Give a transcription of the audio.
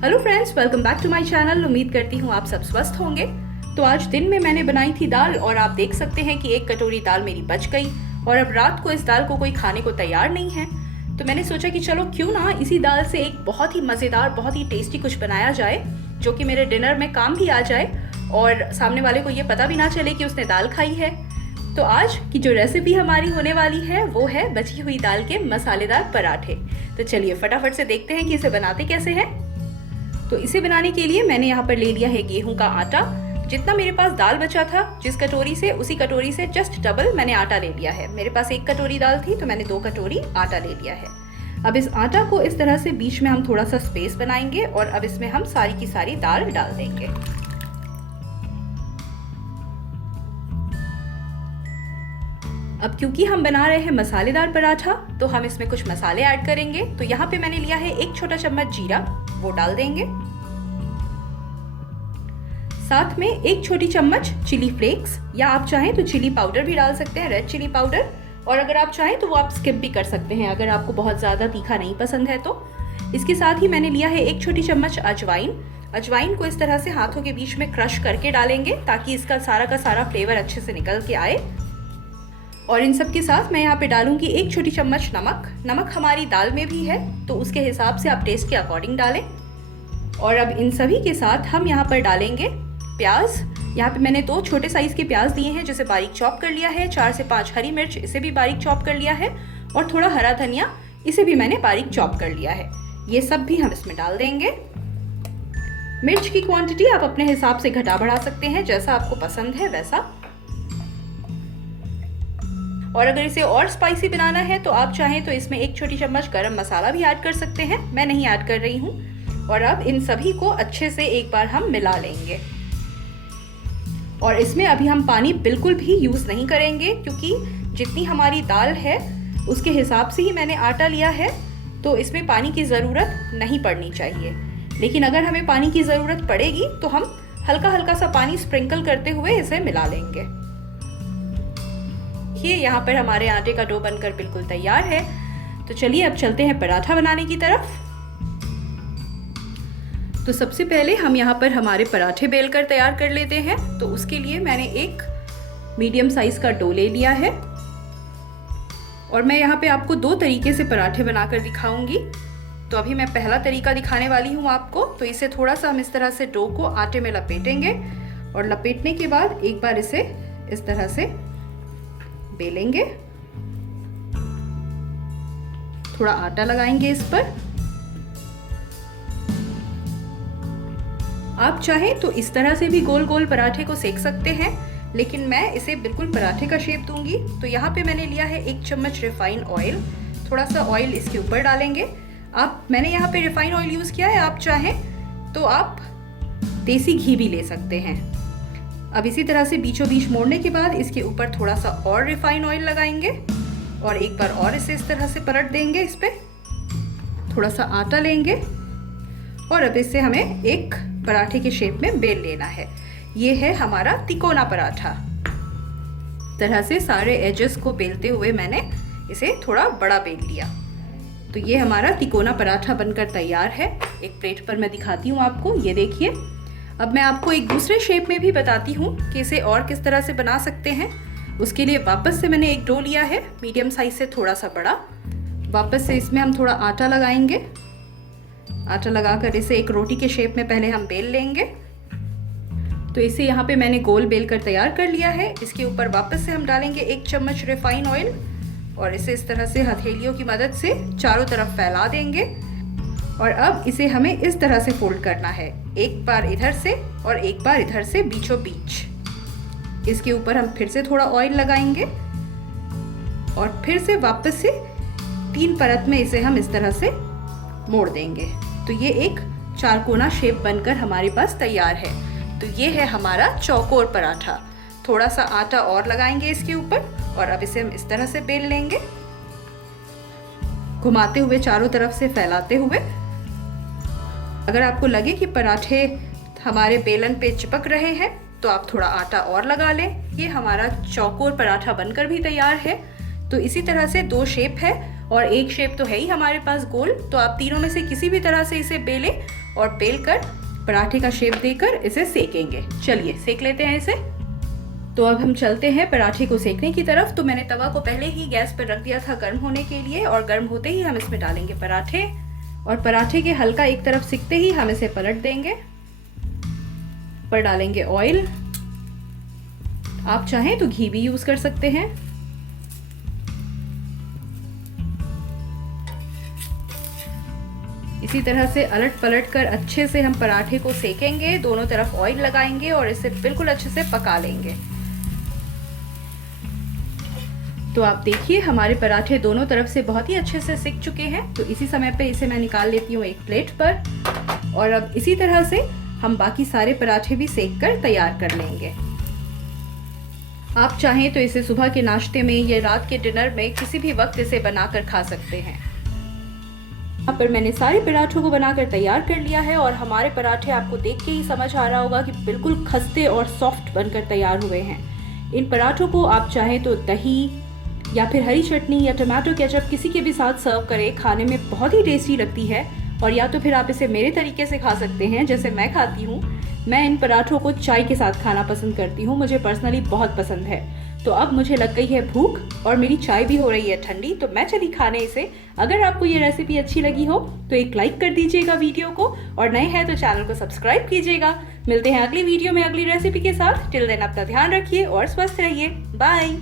Hello friends, welcome back to my channel. उम्मीद करती हूँ आप सब स्वस्थ होंगे। तो आज दिन में मैंने बनाई थी दाल और आप देख सकते हैं कि 1 कटोरी दाल मेरी बच गई और अब रात को इस दाल को कोई खाने को तैयार नहीं है। तो मैंने सोचा कि चलो क्यों ना इसी दाल से एक बहुत ही मज़ेदार, बहुत ही टेस्टी कुछ बनाया जाए जो कि मेरे डिनर में काम भी आ जाए और सामने वाले को ये पता भी ना चले कि उसने दाल खाई है। तो आज की जो रेसिपी हमारी होने वाली है वो है बची हुई दाल के मसालेदार पराठे। तो चलिए फटाफट से देखते हैं कि इसे बनाते कैसे हैं। तो इसे बनाने के लिए मैंने यहाँ पर ले लिया है गेहूं का आटा। जितना मेरे पास दाल बचा था जिस कटोरी से, उसी कटोरी से जस्ट डबल मैंने आटा ले लिया है। मेरे पास 1 कटोरी दाल थी तो मैंने 2 कटोरी आटा ले लिया है। अब इस आटा को इस तरह से बीच में हम थोड़ा सा स्पेस बनाएंगे और अब इसमें हम सारी की सारी दाल डाल देंगे। अब क्योंकि हम बना रहे हैं मसालेदार पराठा तो हम इसमें कुछ मसाले ऐड करेंगे। तो यहाँ पे मैंने लिया है 1 छोटा चम्मच जीरा, वो डाल देंगे। साथ में 1 छोटी चम्मच चिली फ्लेक्स, या आप चाहें तो चिली पाउडर भी डाल सकते हैं, रेड चिली पाउडर। और अगर आप चाहें तो वो आप स्किप भी कर सकते हैं अगर आपको बहुत ज़्यादा तीखा नहीं पसंद है तो। इसके साथ ही मैंने लिया है 1 छोटी चम्मच अजवाइन। अजवाइन को इस तरह से हाथों के बीच में क्रश करके डालेंगे ताकि इसका सारा का सारा फ्लेवर अच्छे से निकल के आए। और इन सब के साथ मैं यहाँ पे डालूंगी 1 छोटी चम्मच नमक। नमक हमारी दाल में भी है तो उसके हिसाब से आप टेस्ट के अकॉर्डिंग डालें। और अब इन सभी के साथ हम यहाँ पर डालेंगे प्याज। यहाँ पे मैंने 2 छोटे साइज़ के प्याज दिए हैं जिसे बारीक चॉप कर लिया है। 4 से 5 हरी मिर्च, इसे भी बारीक चॉप कर लिया है। और थोड़ा हरा धनिया, इसे भी मैंने बारीक चॉप कर लिया है। ये सब भी हम इसमें डाल देंगे। मिर्च की क्वांटिटी आप अपने हिसाब से घटा बढ़ा सकते हैं, जैसा आपको पसंद है वैसा। और अगर इसे और स्पाइसी बनाना है तो आप चाहें तो इसमें 1 छोटी चम्मच गरम मसाला भी ऐड कर सकते हैं, मैं नहीं ऐड कर रही हूँ। और अब इन सभी को अच्छे से एक बार हम मिला लेंगे। और इसमें अभी हम पानी बिल्कुल भी यूज़ नहीं करेंगे क्योंकि जितनी हमारी दाल है उसके हिसाब से ही मैंने आटा लिया है, तो इसमें पानी की ज़रूरत नहीं पड़नी चाहिए। लेकिन अगर हमें पानी की ज़रूरत पड़ेगी तो हम हल्का हल्का सा पानी स्प्रिंकल करते हुए इसे मिला लेंगे। ये यहाँ पर हमारे आटे का डो बनकर बिल्कुल तैयार है। तो चलिए अब चलते हैं पराठा बनाने की तरफ। तो सबसे पहले हम यहाँ पर हमारे पराठे बेलकर तैयार कर लेते हैं। तो उसके लिए मैंने एक मीडियम साइज का डो ले लिया है और मैं यहाँ पे आपको 2 तरीके से पराठे बनाकर दिखाऊंगी। तो अभी मैं पहला तरीका दिखाने वाली हूँ आपको। तो इसे थोड़ा सा हम इस तरह से डो को आटे में लपेटेंगे और लपेटने के बाद एक बार इसे इस तरह से बेलेंगे। थोड़ा आटा लगाएंगे इस पर। आप चाहें तो इस तरह से भी गोल गोल पराठे को सेक सकते हैं, लेकिन मैं इसे बिल्कुल पराठे का शेप दूंगी। तो यहाँ पे मैंने लिया है 1 चम्मच रिफाइंड ऑयल। थोड़ा सा ऑयल इसके ऊपर डालेंगे। मैंने यहाँ पे रिफाइंड ऑयल यूज़ किया है, आप चाहें तो आप देसी घी भी ले सकते हैं। अब इसी तरह से बीचों बीच मोड़ने के बाद इसके ऊपर थोड़ा सा और रिफाइंड ऑयल लगाएंगे और एक बार और इसे इस तरह से पलट देंगे। इस पे थोड़ा सा आटा लेंगे और अब इससे हमें एक पराठे के शेप में बेल लेना है। ये है हमारा तिकोना पराठा। तरह से सारे एजेस को बेलते हुए मैंने इसे थोड़ा बड़ा बेल लिया। तो ये हमारा तिकोना पराठा बनकर तैयार है। एक प्लेट पर मैं दिखाती हूँ आपको, ये देखिए। अब मैं आपको एक दूसरे शेप में भी बताती हूँ कि इसे और किस तरह से बना सकते हैं। उसके लिए वापस से मैंने एक डो लिया है, मीडियम साइज से थोड़ा सा बड़ा। वापस से इसमें हम थोड़ा आटा लगाएंगे। आटा लगाकर इसे एक रोटी के शेप में पहले हम बेल लेंगे। तो इसे यहाँ पे मैंने गोल बेल कर तैयार कर लिया है। इसके ऊपर वापस से हम डालेंगे 1 चम्मच रिफाइंड ऑयल और इसे इस तरह से हथेलियों की मदद से चारों तरफ फैला देंगे। और अब इसे हमें इस तरह से फोल्ड करना है, एक बार इधर से और एक बार इधर से बीचों बीच। इसके ऊपर हम फिर से थोड़ा ऑयल लगाएंगे और फिर से वापस से 3 परत में इसे हम इस तरह से मोड़ देंगे। तो ये एक चारकोना शेप बनकर हमारे पास तैयार है। तो ये है हमारा चौकोर पराठा। थोड़ा सा आटा और लगाएंगे इसके ऊपर और अब इसे हम इस तरह से बेल लेंगे, घुमाते हुए चारों तरफ से फैलाते हुए। अगर आपको लगे कि पराठे हमारे बेलन पे चिपक रहे हैं तो आप थोड़ा आटा और लगा लें। ये हमारा चौकोर पराठा बनकर भी तैयार है। तो इसी तरह से 2 शेप है और एक शेप तो है ही हमारे पास गोल। तो आप तीनों में से किसी भी तरह से इसे बेलें और बेल कर पराठे का शेप देकर इसे सेकेंगे। चलिए सेक लेते हैं इसे। तो अब हम चलते हैं पराठे को सेकने की तरफ। तो मैंने तवा को पहले ही गैस पर रख दिया था गर्म होने के लिए, और गर्म होते ही हम इसमें डालेंगे पराठे, और पराठे के हल्का एक तरफ सिकते ही हम इसे पलट देंगे। पर डालेंगे ऑयल, आप चाहें तो घी भी यूज कर सकते हैं। इसी तरह से अलट पलट कर अच्छे से हम पराठे को सेकेंगे, दोनों तरफ ऑयल लगाएंगे और इसे बिल्कुल अच्छे से पका लेंगे। तो आप देखिए हमारे पराठे दोनों तरफ से बहुत ही अच्छे से सिक चुके हैं। तो इसी समय पे इसे मैं निकाल लेती हूँ एक प्लेट पर, और अब इसी तरह से हम बाकी सारे पराठे भी सेक कर तैयार कर लेंगे। आप चाहें तो इसे सुबह के नाश्ते में या रात के डिनर में किसी भी वक्त इसे बनाकर खा सकते हैं। यहाँ पर मैंने सारे पराठों को बनाकर तैयार कर लिया है, और हमारे पराठे आपको देख के ही समझ आ रहा होगा कि बिल्कुल खस्ते और सॉफ्ट बनकर तैयार हुए हैं। इन पराठों को आप चाहें तो दही या फिर हरी चटनी या टमाटो केचप किसी के भी साथ सर्व करें, खाने में बहुत ही टेस्टी लगती है। और या तो फिर आप इसे मेरे तरीके से खा सकते हैं जैसे मैं खाती हूँ। मैं इन पराठों को चाय के साथ खाना पसंद करती हूँ, मुझे पर्सनली बहुत पसंद है। तो अब मुझे लग गई है भूख और मेरी चाय भी हो रही है ठंडी, तो मैं चली खाने इसे। अगर आपको ये रेसिपी अच्छी लगी हो तो एक लाइक कर दीजिएगा वीडियो को, और नए हैं तो चैनल को सब्सक्राइब कीजिएगा। मिलते हैं अगली वीडियो में अगली रेसिपी के साथ। टिल देन अपना ध्यान रखिए और स्वस्थ रहिए। बाय।